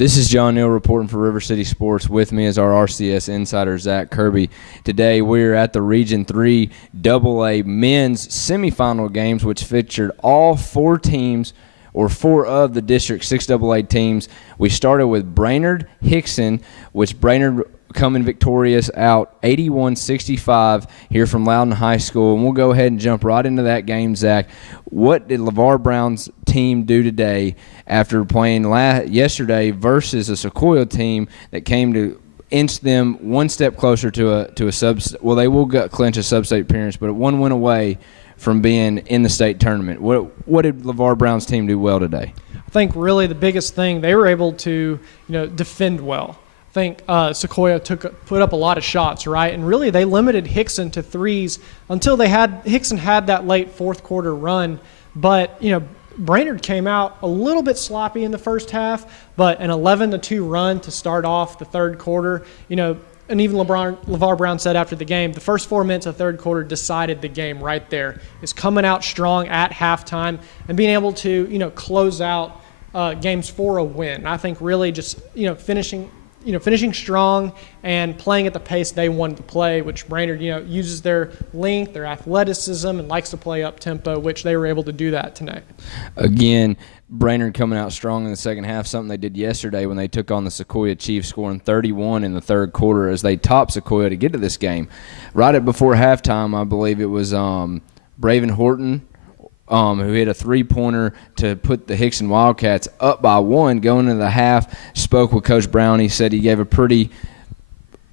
This is John Neal reporting for River City Sports. With me is our RCS insider, Zach Kirby. Today we're at the Region 3 AA men's semifinal games, which featured all four teams or four of the District 6 AA teams. We started with Brainerd-Hickson, which Brainerd coming victorious out 81-65 here from Loudon High School. And we'll go ahead and jump right into that game, Zach. What did LeVar Brown's team do today after playing yesterday versus a Sequoia team that came to inch them one step closer to a sub? Well, they will clinch a sub-state appearance, but one win away from being in the state tournament. What did LeVar Brown's team do well today? I think really the biggest thing, they were able to defend well. I think Sequoia put up a lot of shots, right? And really they limited Hickson to threes until Hickson had that late fourth quarter run. But, Brainerd came out a little bit sloppy in the first half, but an 11-2 run to start off the third quarter, and even LeVar Brown said after the game, the first 4 minutes of third quarter decided the game right there. Is coming out strong at halftime and being able to, close out games for a win. I think really just, finishing strong and playing at the pace they wanted to play, which Brainerd, uses their length, their athleticism, and likes to play up-tempo, which they were able to do that tonight. Again, Brainerd coming out strong in the second half, something they did yesterday when they took on the Sequoia Chiefs, scoring 31 in the third quarter as they topped Sequoia to get to this game. Right before halftime, I believe it was Braven Horton, who hit a three-pointer to put the Hickson Wildcats up by one going into the half, spoke with Coach Brown. He said he gave a pretty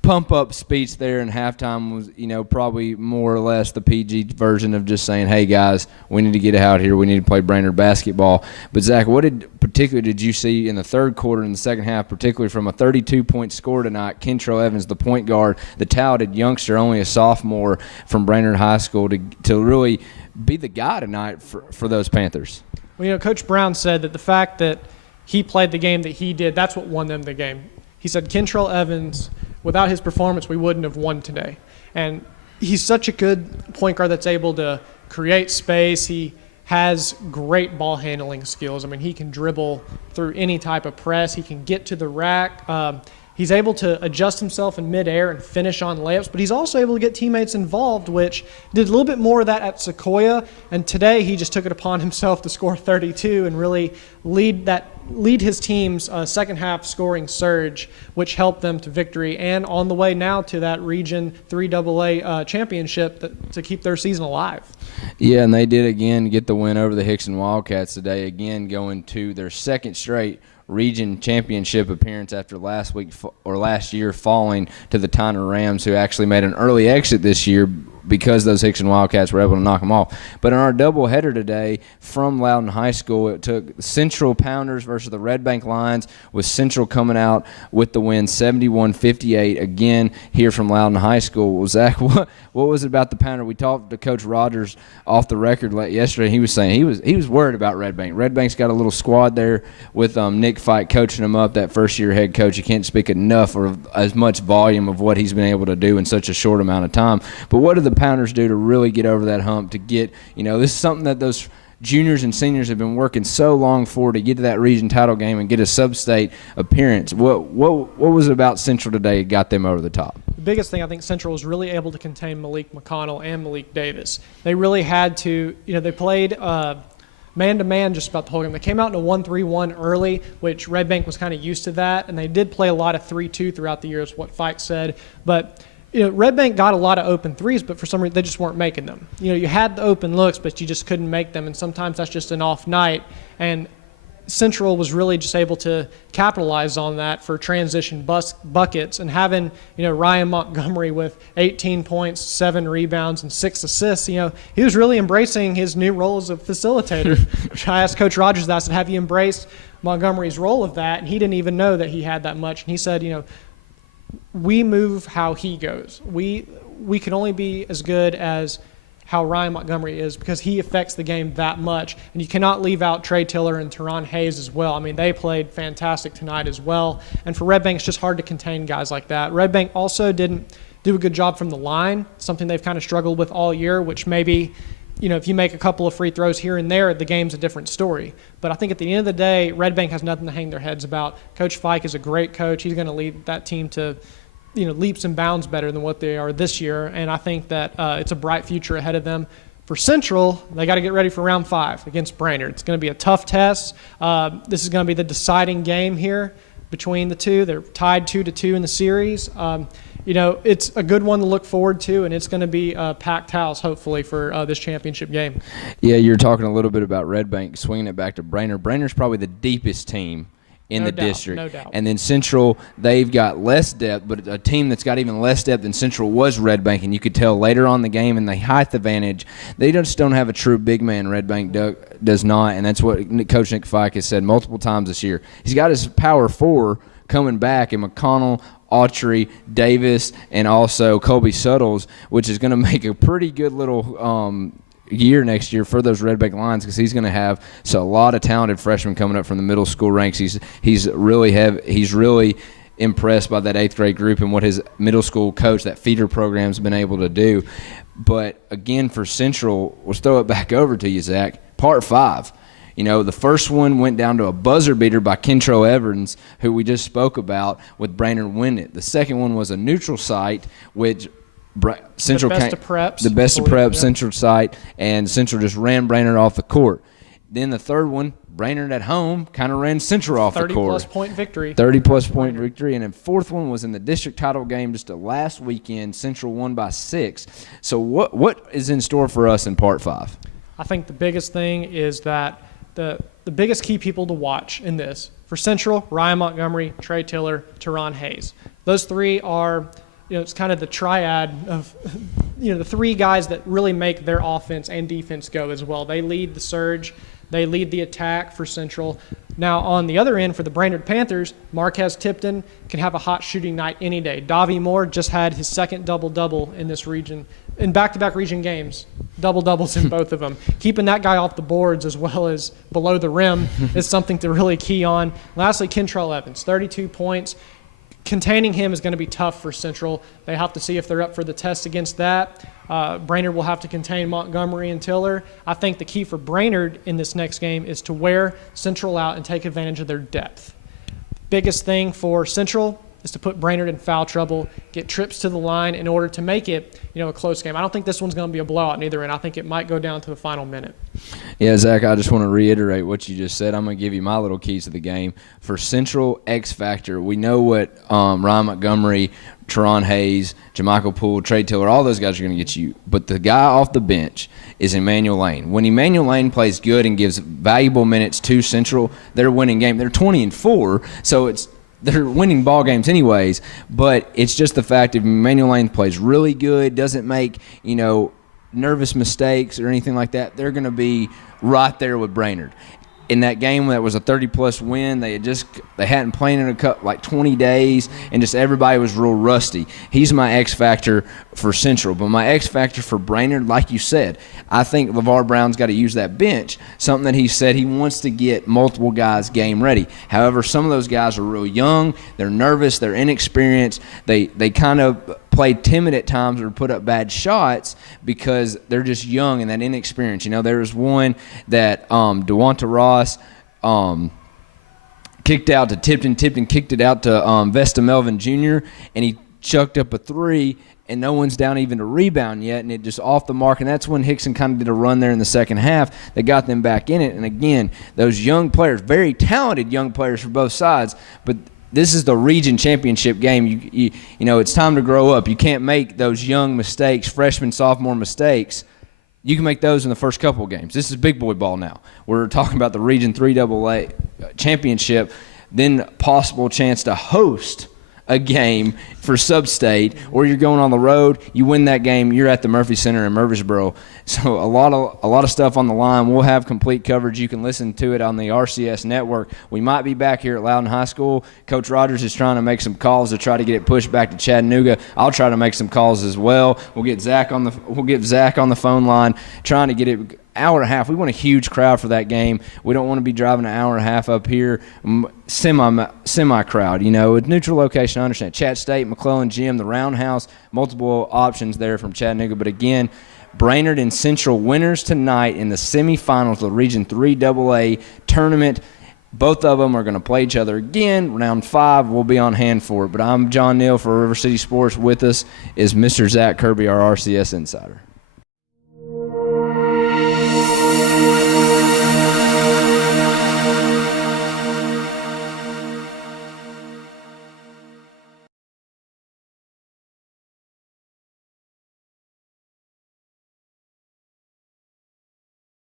pump-up speech there, and halftime was, probably more or less the PG version of just saying, hey, guys, we need to get out here. We need to play Brainerd basketball. But, Zach, what particularly did you see in the third quarter and the second half, particularly from a 32-point score tonight? Kentrell Evans, the point guard, the talented youngster, only a sophomore from Brainerd High School, to really – be the guy tonight for those Panthers. Well, Coach Brown said that the fact that he played the game that he did, that's what won them the game. He said Kentrell Evans, without his performance, we wouldn't have won today. And he's such a good point guard that's able to create space. He has great ball handling skills. I mean, he can dribble through any type of press. He can get to the rack. He's able to adjust himself in midair and finish on layups, but he's also able to get teammates involved, which did a little bit more of that at Sequoia. And today he just took it upon himself to score 32 and really lead his team's second half scoring surge, which helped them to victory and on the way now to that Region 3 AA championship to keep their season alive. Yeah, and they did again get the win over the Hickson Wildcats today, again going to their second straight region championship appearance after last year falling to the Tyner Rams, who actually made an early exit this year because those Hickson Wildcats were able to knock them off. But in our doubleheader today from Loudon High School, it took Central Pounders versus the Red Bank Lions, with Central coming out with the win 71-58 again here from Loudon High School. Well, Zach, what was it about the Pounder? We talked to Coach Rogers off the record yesterday. He was saying he was worried about Red Bank. Red Bank's got a little squad there with Nick Fike coaching them up, that first-year head coach. You can't speak enough or as much volume of what he's been able to do in such a short amount of time. But what did the Pounders do to really get over that hump, to get, this is something that those juniors and seniors have been working so long for, to get to that region title game and get a sub-state appearance? What was it about Central today that got them over the top? The biggest thing, I think Central was really able to contain Malik McConnell and Malik Davis. They really had to, they played man-to-man just about the whole game. They came out in a 1-3-1 early, which Red Bank was kind of used to that, and they did play a lot of 3-2 throughout the year, is what Fike said. But Red Bank got a lot of open threes, but for some reason they just weren't making them. You had the open looks, but you just couldn't make them, and sometimes that's just an off night. And Central was really just able to capitalize on that for transition buckets, and having Ryan Montgomery with 18 points, 7 rebounds, and 6 assists. He was really embracing his new role as a facilitator. Which I asked Coach Rogers that. I said, "Have you embraced Montgomery's role of that?" And he didn't even know that he had that much. And he said, we move how he goes. We can only be as good as how Ryan Montgomery is, because he affects the game that much. And you cannot leave out Trey Tiller and Teron Hayes as well. I mean, they played fantastic tonight as well. And for Red Bank, it's just hard to contain guys like that. Red Bank also didn't do a good job from the line, something they've kind of struggled with all year, which maybe if you make a couple of free throws here and there, the game's a different story. But I think at the end of the day, Red Bank has nothing to hang their heads about. Coach Fike is a great coach. He's going to lead that team to, leaps and bounds better than what they are this year. And I think that it's a bright future ahead of them. For Central, they got to get ready for round 5 against Brainerd. It's going to be a tough test. This is going to be the deciding game here between the two. They're tied 2-2 in the series. It's a good one to look forward to, and it's going to be a packed house, hopefully, for this championship game. Yeah, you're talking a little bit about Red Bank, swinging it back to Brainerd. Brainerd's probably the deepest team in the district. No doubt. And then Central, they've got less depth, but a team that's got even less depth than Central was Red Bank, and you could tell later on in the game in the height advantage, they just don't have a true big man. Red Bank does not, and that's what Coach Nick Fike has said multiple times this year. He's got his power 4 coming back in McConnell, Autry, Davis, and also Colby Suttles, which is going to make a pretty good little year next year for those Red Bank Lions, because he's going to have a lot of talented freshmen coming up from the middle school ranks. He's really impressed by that 8th grade group and what his middle school coach, that feeder program, has been able to do. But again, for Central, let's throw it back over to you, Zach. Part 5. The first one went down to a buzzer beater by Kentro Evans, who we just spoke about, with Brainerd winning it. The second one was a neutral site, which Central the best of preps, Central site, and Central just ran Brainerd off the court. Then the third one, Brainerd at home kind of ran Central off the court. 30-plus point victory. 30-plus point victory. And then fourth one was in the district title game just last weekend. Central won by 6. So what is in store for us in Part 5? I think the biggest thing is that the biggest key people to watch in this, for Central, Ryan Montgomery, Trey Tiller, Teron Hayes. Those 3 are – it's kind of the triad of, the 3 guys that really make their offense and defense go as well. They lead the surge. They lead the attack for Central. Now, on the other end, for the Brainerd Panthers, Marquez Tipton can have a hot shooting night any day. Davi Moore just had his second double-double in this region, in back-to-back region games. Double-doubles in both of them. Keeping that guy off the boards as well as below the rim is something to really key on. Lastly, Kentrell Evans, 32 points. Containing him is going to be tough for Central. They have to see if they're up for the test against that. Brainerd will have to contain Montgomery and Tiller. I think the key for Brainerd in this next game is to wear Central out and take advantage of their depth. Biggest thing for Central is to put Brainerd in foul trouble, get trips to the line in order to make it, a close game. I don't think this one's going to be a blowout neither, and I think it might go down to the final minute. Yeah, Zach, I just want to reiterate what you just said. I'm going to give you my little keys to the game. For Central X Factor, we know what Ryan Montgomery, Teron Hayes, Jamichael Poole, Trey Tiller, all those guys are going to get you. But the guy off the bench is Emmanuel Lane. When Emmanuel Lane plays good and gives valuable minutes to Central, they're winning game. They're 20-4, so they're winning ball games anyways, but it's just the fact if Emmanuel Lane plays really good, doesn't make, nervous mistakes or anything like that, they're going to be right there with Brainerd. In that game that was a 30-plus win, they hadn't played in like 20 days, and just everybody was real rusty. He's my X factor for Central, but my X factor for Brainerd, like you said, I think LeVar Brown's got to use that bench. Something that he said he wants to get multiple guys game ready. However, some of those guys are real young, they're nervous, they're inexperienced, they kind of play timid at times or put up bad shots because they're just young and that inexperience. There was one that DeWanta Ross kicked out to Tipton. Tipton kicked it out to Vesta Melvin Jr., and he chucked up a 3, and no one's down even to rebound yet, and it just off the mark. And that's when Hickson kind of did a run there in the second half that got them back in it. And again, those young players, very talented young players for both sides, but this is the region championship game. It's time to grow up. You can't make those young mistakes, freshman, sophomore mistakes. You can make those in the first couple of games. This is big boy ball now. We're talking about the Region 3 AA championship, then possible chance to host a game for sub-state, or you're going on the road, you win that game, you're at the Murphy Center in Murfreesboro. So a lot of stuff on the line. We'll have complete coverage. You can listen to it on the RCS network. We might be back here at Loudon High School. Coach Rogers is trying to make some calls to try to get it pushed back to Chattanooga. I'll try to make some calls as well. We'll get Zach on the phone line, trying to get it hour and a half. We want a huge crowd for that game. We don't want to be driving an hour and a half up here, semi crowd. With neutral location, I understand. Chat State, McClellan Gym, the Roundhouse, multiple options there from Chattanooga. But again, Brainerd and Central winners tonight in the semifinals of the Region 3 AA tournament. Both of them are going to play each other again. Round 5, we'll be on hand for it. But I'm John Neal for River City Sports. With us is Mr. Zach Kirby, our RCS insider.